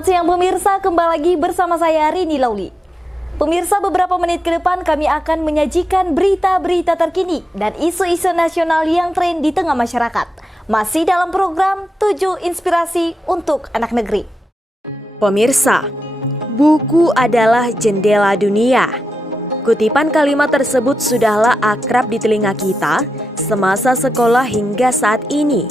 Selamat siang pemirsa, kembali lagi bersama saya Rini Lauli. Pemirsa, beberapa menit ke depan kami akan menyajikan berita-berita terkini dan isu-isu nasional yang tren di tengah masyarakat. Masih dalam program 7 Inspirasi untuk Anak Negeri. Pemirsa, buku adalah jendela dunia. Kutipan kalimat tersebut sudahlah akrab di telinga kita semasa sekolah hingga saat ini.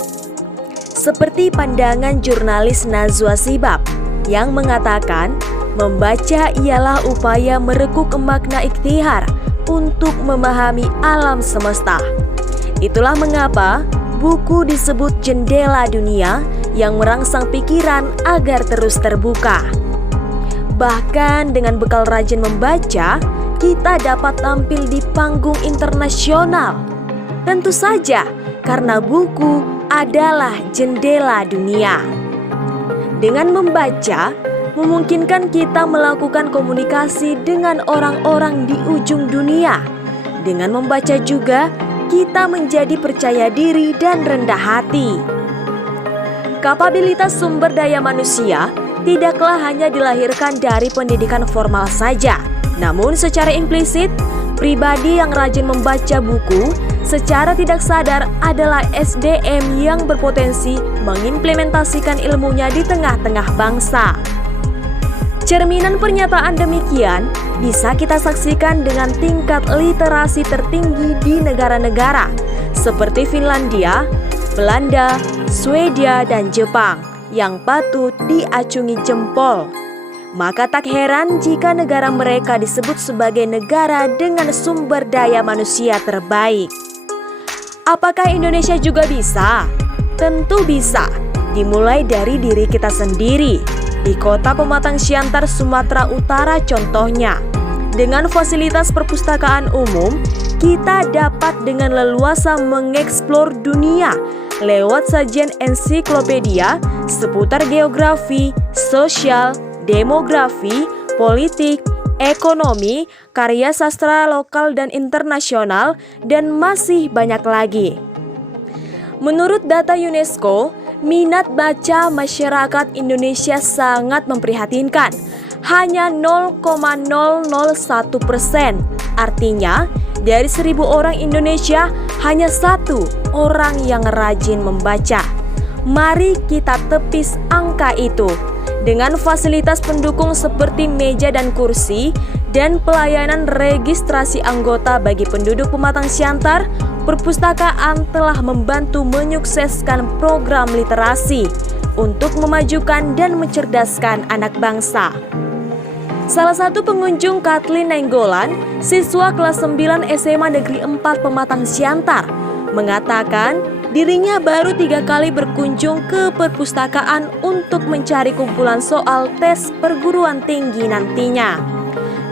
Seperti pandangan jurnalis Najwa Shihab yang mengatakan, membaca ialah upaya merekuk makna ikhtihar untuk memahami alam semesta. Itulah mengapa buku disebut jendela dunia yang merangsang pikiran agar terus terbuka. Bahkan dengan bekal rajin membaca, kita dapat tampil di panggung internasional. Tentu saja karena buku adalah jendela dunia. Dengan membaca, memungkinkan kita melakukan komunikasi dengan orang-orang di ujung dunia. Dengan membaca juga, kita menjadi percaya diri dan rendah hati. Kapabilitas sumber daya manusia tidaklah hanya dilahirkan dari pendidikan formal saja. Namun secara implisit, pribadi yang rajin membaca buku secara tidak sadar adalah SDM yang berpotensi mengimplementasikan ilmunya di tengah-tengah bangsa. Cerminan pernyataan demikian bisa kita saksikan dengan tingkat literasi tertinggi di negara-negara seperti Finlandia, Belanda, Swedia, dan Jepang yang patut diacungi jempol. Maka tak heran jika negara mereka disebut sebagai negara dengan sumber daya manusia terbaik. Apakah Indonesia juga bisa? Tentu bisa, dimulai dari diri kita sendiri. Di kota Pematang Siantar, Sumatera Utara contohnya, dengan fasilitas perpustakaan umum, kita dapat dengan leluasa mengeksplor dunia lewat sajian ensiklopedia seputar geografi, sosial, demografi, politik, ekonomi, karya sastra lokal dan internasional, dan masih banyak lagi. Menurut data UNESCO, minat baca masyarakat Indonesia sangat memprihatinkan, hanya 0,001%. Artinya, dari 1.000 orang Indonesia, hanya 1 orang yang rajin membaca. Mari kita tepis angka itu. Dengan fasilitas pendukung seperti meja dan kursi dan pelayanan registrasi anggota bagi penduduk Pematang Siantar, perpustakaan telah membantu menyukseskan program literasi untuk memajukan dan mencerdaskan anak bangsa. Salah satu pengunjung, Kathleen Nainggolan, siswa kelas 9 SMA Negeri 4 Pematang Siantar, mengatakan dirinya baru 3 kali berkunjung ke perpustakaan untuk mencari kumpulan soal tes perguruan tinggi nantinya.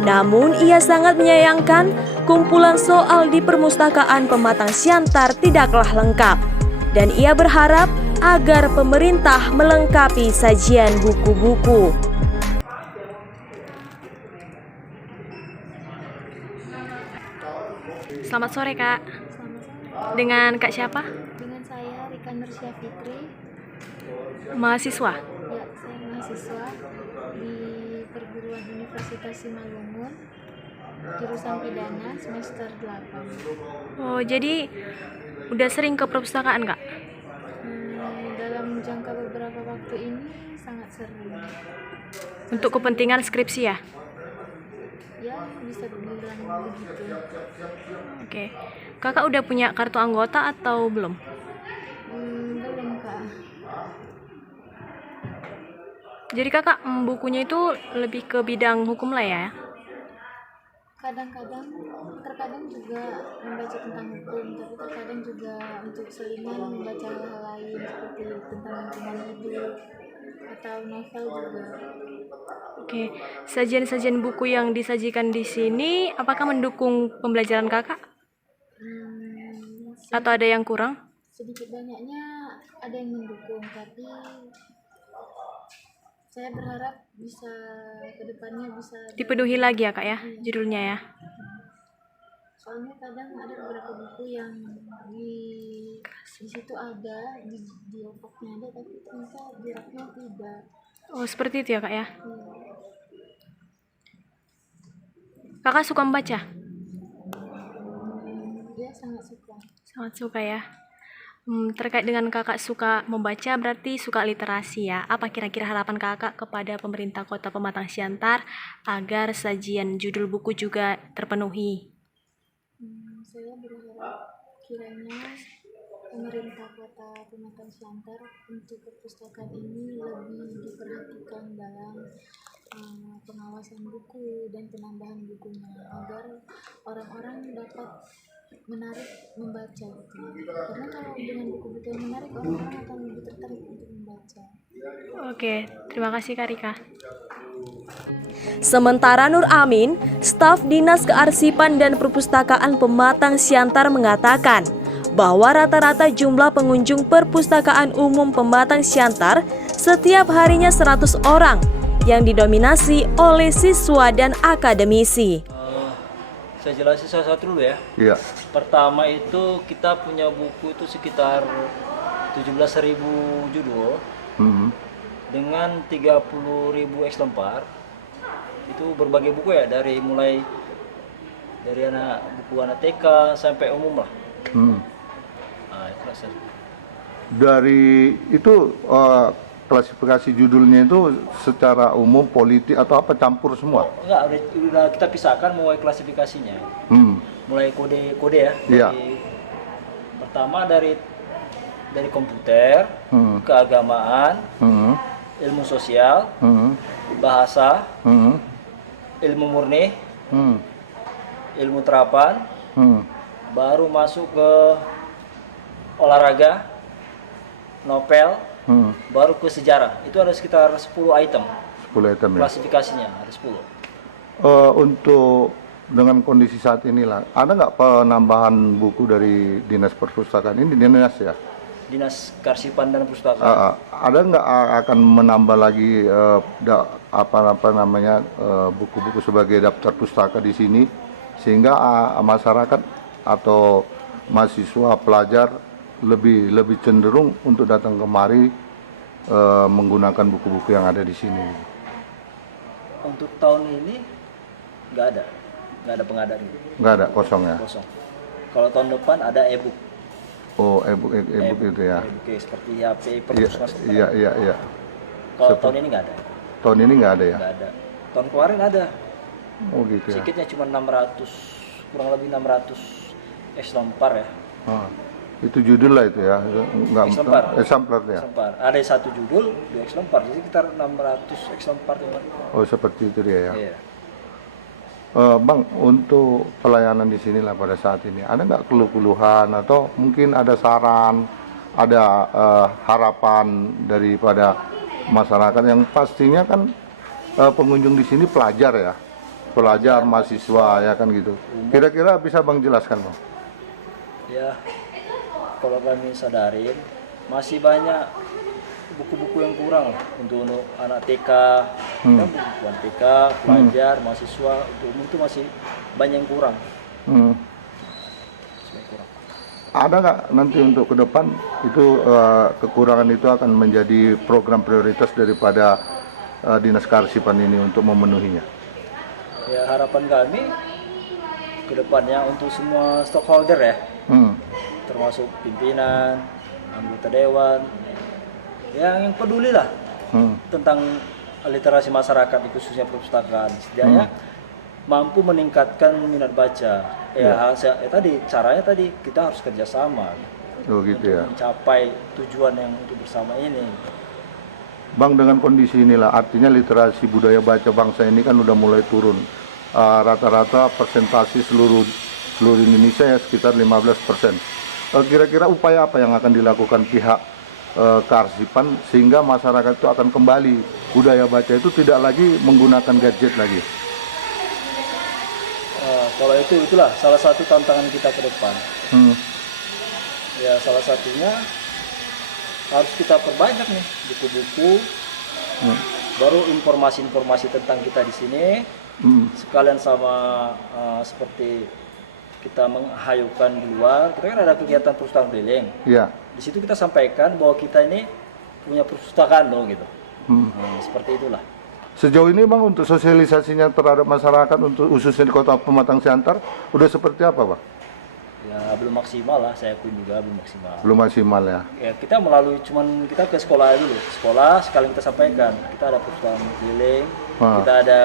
Namun ia sangat menyayangkan kumpulan soal di perpustakaan Pematang Siantar tidaklah lengkap. Dan ia berharap agar pemerintah melengkapi sajian buku-buku. Selamat sore, Kak. Dengan Kak siapa? Dengan saya Rika Nursia Fitri. Mahasiswa? Ya, saya mahasiswa di Perguruan Universitas Simalungun, jurusan pidana semester 8. Oh, jadi udah sering ke perpustakaan, Kak? Dalam jangka beberapa waktu ini sangat sering. Untuk kepentingan skripsi ya? Ya, bisa dibilang begitu. Oke. Kakak udah punya kartu anggota atau belum? Belum, Kak. Jadi kakak bukunya itu lebih ke bidang hukum lah ya? Terkadang juga membaca tentang hukum, tapi terkadang juga untuk selingan membaca hal-hal lain seperti tentang lingkungan hidup atau novel juga. Oke. Sajian-sajian buku yang disajikan di sini apakah mendukung pembelajaran kakak? Atau ada yang kurang? Sedikit banyaknya ada yang mendukung, tapi saya berharap bisa kedepannya bisa Dipenuhi lagi ya, Kak ya, judulnya ya? soalnya kadang ada beberapa buku yang di situ ada di opoknya ada, tapi ternyata di raknya tidak. Oh, seperti itu ya, Kak ya. Kakak suka membaca? Dia sangat suka. Sangat suka ya. Terkait dengan kakak suka membaca, berarti suka literasi ya. Apa kira-kira harapan kakak kepada pemerintah Kota Pematang Siantar agar sajian judul buku juga terpenuhi? Saya berharap kiranya pemerintah Kota Pematang Siantar untuk perpustakaan ini lebih diperhatikan dalam pengawasan buku dan penambahan bukunya agar orang-orang dapat menarik membaca gitu. Karena kalau dengan buku-buku yang menarik orang-orang akan lebih tertarik untuk membaca. Oke, terima kasih Kak Rika. Sementara Nur Amin, staf Dinas Kearsipan dan Perpustakaan Pematang Siantar mengatakan bahwa rata-rata jumlah pengunjung Perpustakaan Umum Pematang Siantar setiap harinya 100 orang yang didominasi oleh siswa dan akademisi. Saya jelasin satu-satu dulu ya. Iya. Pertama itu kita punya buku itu sekitar 17.000 judul dengan 30.000 eks lembar. Itu berbagai buku ya, dari mulai dari buku anak TK sampai umum lah. Nah, itu lah. Dari itu klasifikasi judulnya itu secara umum politik atau apa campur semua? Enggak, udah kita pisahkan mulai klasifikasinya. Mulai kode-kode ya. Iya. Pertama dari komputer, keagamaan, ilmu sosial, bahasa, ilmu murni, ilmu terapan, baru masuk ke olahraga, novel, baru ke sejarah. Itu ada sekitar 10 item. 10 item ya. Klasifikasinya ada 10. Untuk dengan kondisi saat inilah, ada nggak penambahan buku dari Dinas Perpustakaan ini, Dinas ya? Dinas Kearsipan dan Perpustakaan. Ada nggak akan menambah lagi buku-buku sebagai daftar pustaka di sini sehingga masyarakat atau mahasiswa pelajar lebih cenderung untuk datang kemari menggunakan buku-buku yang ada di sini. Untuk tahun ini nggak ada pengadaan. Nggak ada, kosong ya? Kosong. Kalau tahun depan ada e-book. Oh, e-book itu ya? E-book seperti HP, perpustakaan. Iya. Kalau tahun ini nggak ada. Tahun ini nggak ada ya? Nggak ada. Tahun kemarin ada. Oh gitu ya? Sedikitnya cuma 600, kurang lebih 600 eks lembar ya. Itu judul lah itu ya? Nggak, eksemplar ya? Eksemplar. Ada satu judul, 2 eks lembar, jadi sekitar 600 eks lembar. Oh seperti itu dia ya? Iya. Bang, untuk pelayanan di sini lah pada saat ini, ada nggak keluh-keluhan atau mungkin ada saran, ada harapan daripada masyarakat yang pastinya kan pengunjung di sini pelajar ya, pelajar, mahasiswa ya kan gitu. Kira-kira bisa Bang jelaskan Bang? Ya, kalau kami sadarin masih banyak buku-buku yang kurang untuk anak TK, kan buku TK, pelajar, mahasiswa, untuk umum itu masih banyak yang kurang. Ada nggak nanti untuk ke depan itu kekurangan itu akan menjadi program prioritas daripada Dinas Kearsipan ini untuk memenuhinya? Ya, harapan kami ke depannya untuk semua stakeholder ya, termasuk pimpinan, anggota dewan, yang peduli lah tentang literasi masyarakat, khususnya perpustakaan, setidaknya mampu meningkatkan minat baca. Tadi caranya kita harus kerjasama gitu untuk ya. mencapai tujuan yang untuk bersama ini. Bang, dengan kondisi inilah artinya literasi budaya baca bangsa ini kan udah mulai turun. Rata-rata persentase seluruh Indonesia ya sekitar 15%. Kira-kira upaya apa yang akan dilakukan pihak Kearsipan sehingga masyarakat itu akan kembali budaya baca itu tidak lagi menggunakan gadget lagi? Kalau itulah salah satu tantangan kita ke depan. Ya, salah satunya harus kita perbanyak nih buku-buku, baru informasi-informasi tentang kita di sini, sekalian sama seperti kita menghayukan di luar. Kita kan ada kegiatan perpustakaan keliling. Iya. Di situ kita sampaikan bahwa kita ini punya perpustakaan loh gitu. Seperti itulah. Sejauh ini Bang untuk sosialisasinya terhadap masyarakat untuk khususnya di Kota Pematang Siantar udah seperti apa Bang? Ya belum maksimal lah, saya pun juga belum maksimal. Belum maksimal ya. Ya kita melalui kita ke sekolah dulu. Sekolah sekali kita sampaikan, kita ada perpustakaan keliling, kita ada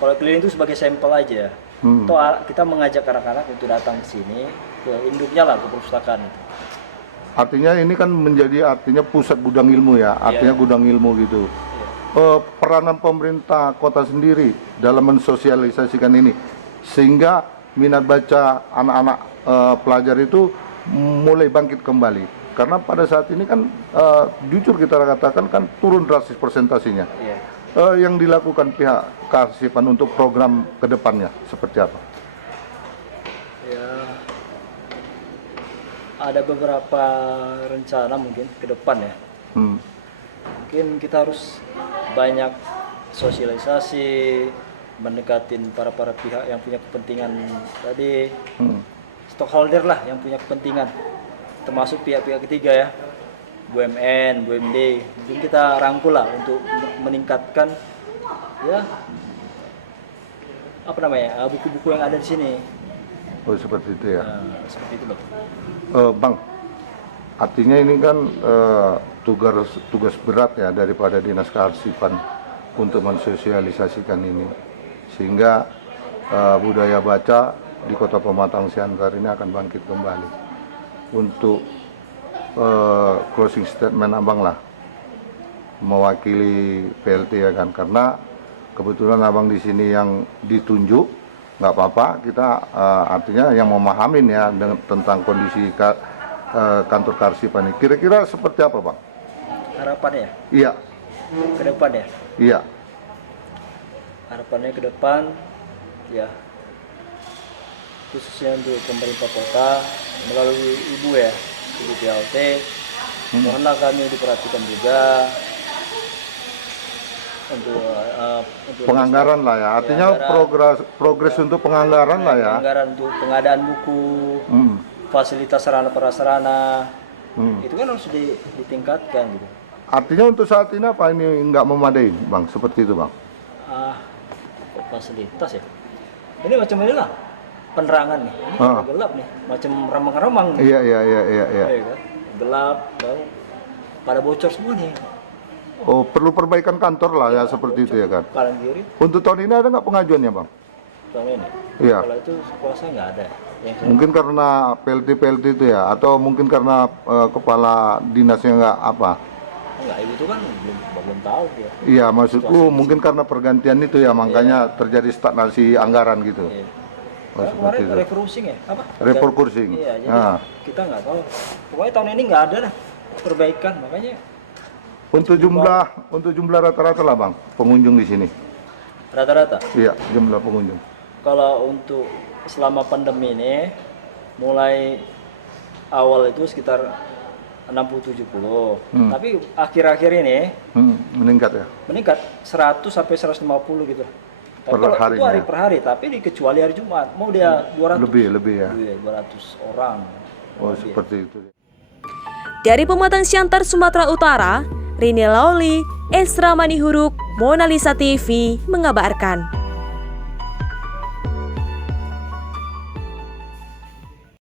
kalau keliling itu sebagai sampel aja. Atau kita mengajak anak-anak untuk datang ke sini, ke induknya lah, ke perpustakaan itu. Artinya ini kan menjadi artinya pusat gudang ilmu ya, artinya gudang ilmu gitu. Peranan pemerintah kota sendiri dalam mensosialisasikan ini sehingga minat baca anak-anak pelajar itu mulai bangkit kembali. Karena pada saat ini kan jujur kita katakan kan turun drastis persentasinya. Yang dilakukan pihak Karsipan untuk program kedepannya seperti apa? Ya ada beberapa rencana mungkin ke depan ya. Mungkin kita harus banyak sosialisasi, mendekatin para pihak yang punya kepentingan tadi, stockholder lah yang punya kepentingan, termasuk pihak-pihak ketiga ya, BUMN, BUMD. Mungkin kita rangkul lah untuk meningkatkan ya buku-buku yang ada di sini. Oh seperti itu ya. Seperti itu loh. Bang, artinya ini kan tugas berat ya daripada Dinas Kearsipan untuk mensosialisasikan ini, sehingga budaya baca di Kota Pematang Siantar ini akan bangkit kembali. Untuk closing statement Abang lah, mewakili PLT ya kan, karena kebetulan Abang di sini yang ditunjuk, nggak apa-apa, kita artinya yang memahamin ya tentang kondisi kantor Karsipan ini. Kira-kira seperti apa Bang? Harapannya? Iya. Ke depan ya? Iya. Harapannya ke depan ya khususnya untuk pemerintah kota melalui Ibu PLT, mohonlah kami diperhatikan juga untuk penganggaran lah ya, artinya progres untuk penganggaran lah ya. Penganggaran untuk pengadaan buku, fasilitas sarana prasarana, itu kan harus ditingkatkan gitu. Artinya untuk saat ini apa ini nggak memadai Bang, seperti itu Bang? Fasilitas ya, ini macam inilah penerangan nih, gelap nih, macam remang-remang. Iya. Kan? Gelap, baru pada bocor semua nih. Oh, perlu perbaikan kantor lah ya seperti itu ya kan. Kanan kiri. Untuk tahun ini ada nggak pengajuannya Bang? Tahun ini? Iya. Kalau itu kuasa nggak ada. Mungkin karena PLT itu ya, atau mungkin karena kepala dinasnya nggak apa? Enggak, itu kan belum tahu ya. Iya, maksudku mungkin karena pergantian itu ya, makanya terjadi stagnasi anggaran gitu. Iya. Oh, kemarin refocusing ya? Apa? Refocusing. Iya, jadi kita nggak tahu. Pokoknya tahun ini nggak ada lah perbaikan, makanya. Untuk jumlah rata-rata lah Bang, pengunjung di sini. Rata-rata? Iya, jumlah pengunjung. Kalau untuk selama pandemi ini, mulai awal itu sekitar 60-70. Tapi akhir-akhir ini meningkat ya? Meningkat 100 sampai 150 gitu. Tapi kalau itu hari per hari, tapi dikecuali hari Jumat, mau dia 200. Lebih ya? 200 orang. Oh, seperti itu. Dari Pematang Siantar, Sumatera Utara, Rini Lauli, Esra Manihuruk, Mona Lisa TV mengabarkan.